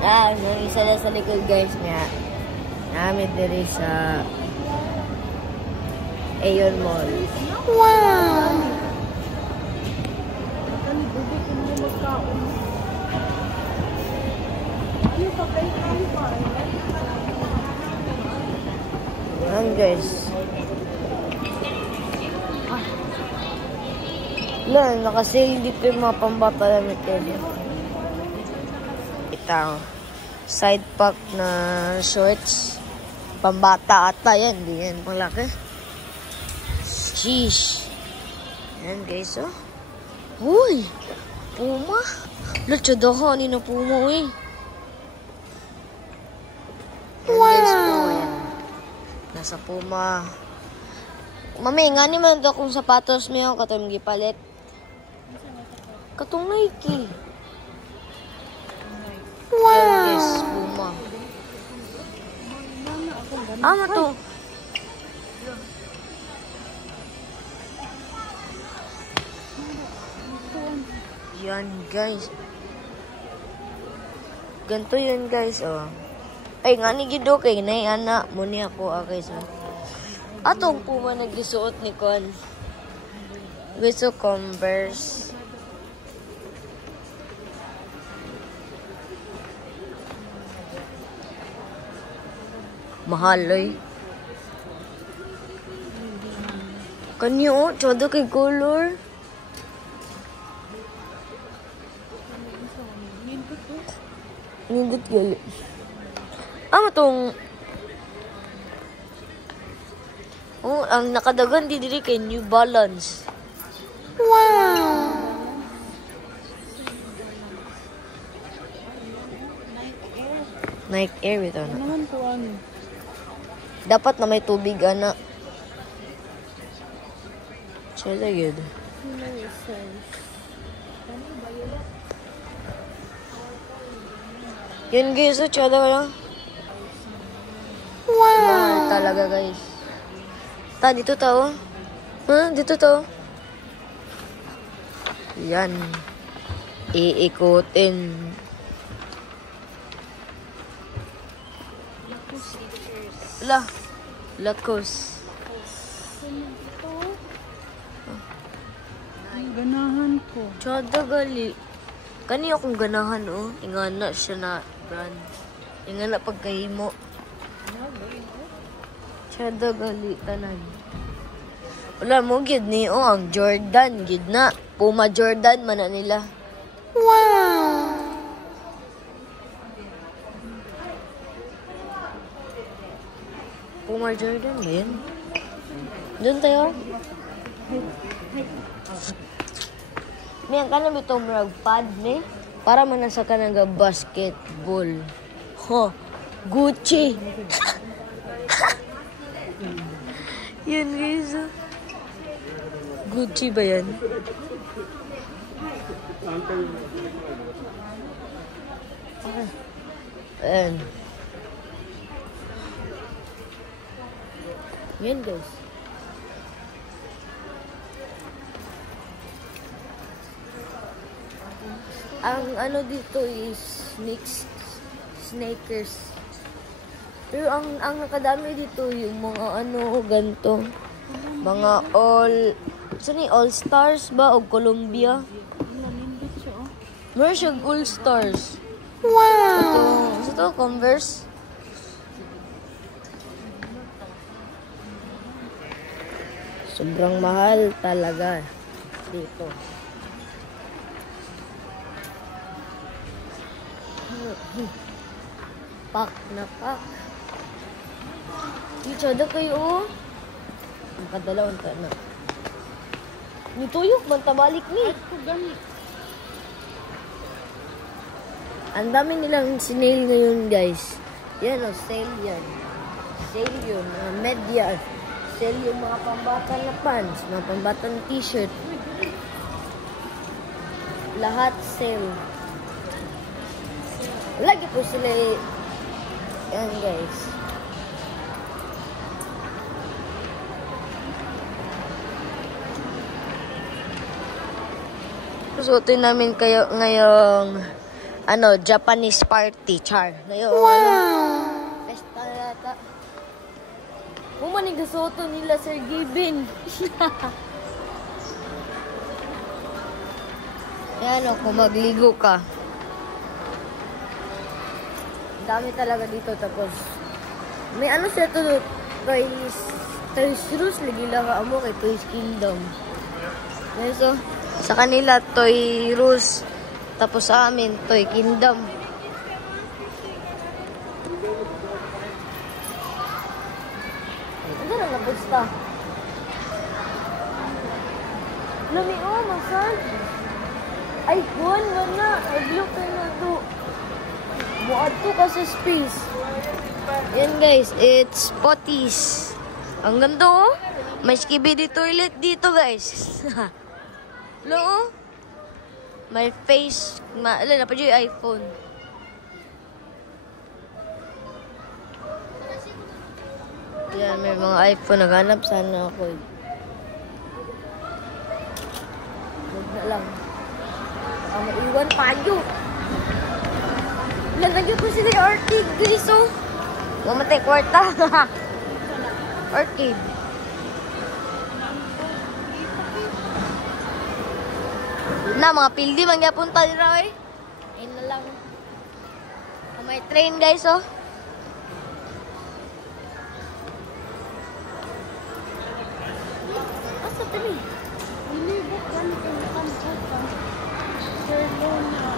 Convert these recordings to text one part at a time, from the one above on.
Nung isa na sa likod guys nga. Namin diri sa Aeon Mall. Wow! Ayan guys. Wala, nakasale dito yung mga pambata namin kayo. Itang side pack na shorts. Pambata ata yan. Hindi yan malaki. Sheesh. Ayan guys, oh. Uy! Puma. Latsada ka. Hindi na Puma, uy. Ayan guys, oh. Ayan. Nasa Puma. Mami, nga naman ito kung sapatos mo yung katong gipalit. Katong Nike. Wow! Ayan guys, Puma. Ama to. Yan guys. Ganto yun guys, oh. Ay, nga ni Gido kay nay ana muni ako guys. Atong Puma nagisuot ni Kon. Gusto Converse. Mahal oy. Kanyo, tsada kay color. Nindot gali. Matong ang nakadagan di diri kay New Balance. Wow! Nike Air ito na. Naman po ano? Dapat na may tubig, ana. Siya lagid. Yan guys, tsada kaya. Wow! Mahal talaga guys. Dito tao. Dito tao. Yan. Iikutin. Lakos. Ganahan ko. Tsada gali. Kani akong ganahan, oh. Ingana siya na brand. Ingana pagkahimo. Tsada gali, tanan. Wala mo, gid ni, oh, ang Jordan, gid na. Puma Jordan, man na nila. Wow! Puma Jordan, yan. Doon tayo. Miyan ka na bitong pad ni para manasa ka ng basketball. Ho, Gucci. Yan guys. Gucci ba yan? Ayan. Yan guys. Ang ano dito is sneakers. Pero ang nakadami dito yung mga ano ganto. Mga all stars ba o Columbia? Meron siyang all stars. Wow! Ito Converse. Sobrang mahal talaga dito. Pak na pak. Tsada kayo, oh. Ang kadalawang ka na. Nituyok, mantabalik ni. Ang dami nilang sinale ngayon, guys. Yan, oh, sale yan. Sale yun, media. Sale yung mga pambata na pants, mga pambata na t-shirt. Lahat sale. Lagi po sila yan guys. Suotin namin kayo ngayong Japanese party, char. Ngayon, wow! Festa yata. Manig gasoto nila, Sir Gibbin. Yan o, kung magligo ka. Dami talaga dito, tapos may siya to, Toys Rus, lagi lang mo kay Toys Kingdom. Yan, so, sa kanila, Toy Rus, tapos sa amin, Toy Kingdom. Ano na napusta? Lami massage. Ay, kuhan mo na. Ay, look na to. Buat to kasi space. Yan guys, it's Potties. Ang ganda oh. May skibidi toilet dito guys. Lo, may face. Ala, pa yung iPhone. Yan, may mga iPhone. Naghanap sana ako. Huwag na lang. Baka maiwan pa yun. Nandiyo po sila yung Orchid, guys, oh. Mamatay kwarta. Orchid. Na, mga pildi, mangyapunta nila, eh. Ayun na lang. May train, guys, oh. Asa tali? Nilibok ganito yung kansata. Serlona.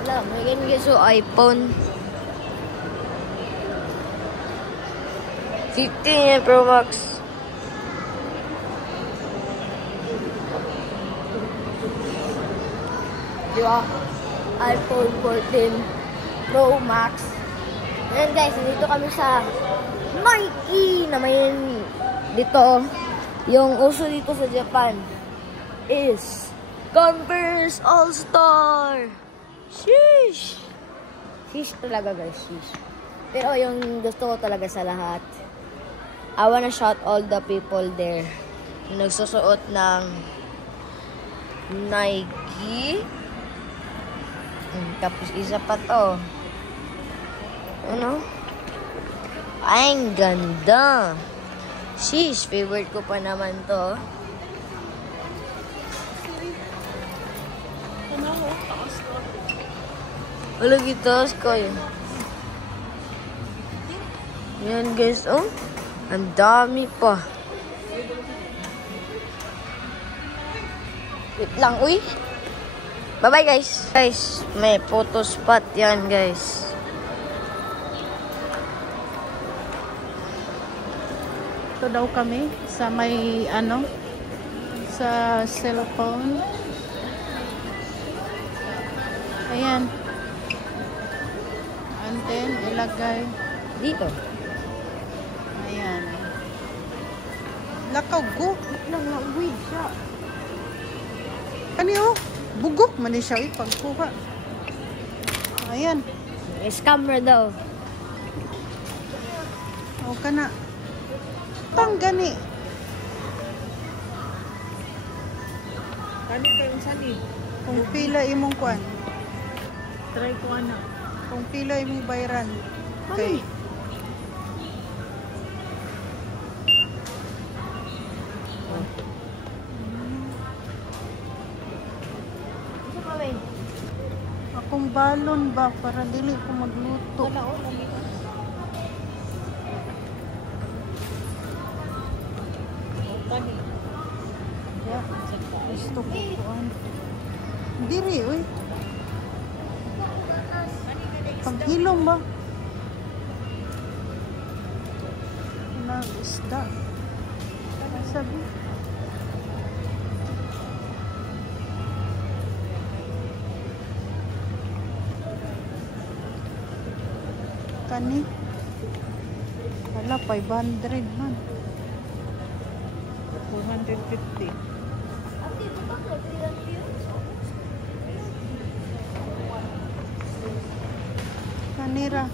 Wala, may ganyan guys, so iPhone 15 Pro Max. Diba? iPhone 14 Pro Max. Ayan guys, dito kami sa Nike na may dito. Yung uso dito sa Japan is Converse All-Star. Sheesh! Sheesh talaga guys, sheesh. Pero yung gusto ko talaga sa lahat, I wanna shout all the people there na nagsusuot ng Nike. Tapos isa pa to. Ano? Ay, ang ganda. Sheesh, favorite ko pa naman to. Wala gitas ko yun. Yan guys, oh. Ang dami pa. Wait lang, uy. Bye-bye guys. Guys, may photo spot yan guys. Ito daw kami sa may sa cellphone. Ayan. And then, ilagay. Dito. Ayan. Lakaw go. Lang na, weed siya. Kaniyo? Bugok man siya pagkuha. Ayan. Scammer daw. O ka na. Tang gani. Kani kayo sani? Kung pila imong kuan. Try ko ana. Kung pila imong bayaran. Okay. Akong balon ba para dili ko magluto. Wala o lagi. Kani. Yeah. Gusto ko kuan. Diri oy. Paghilom ba? Isda. Sabi. Kani. Wala, 500 man. 450. Kanira.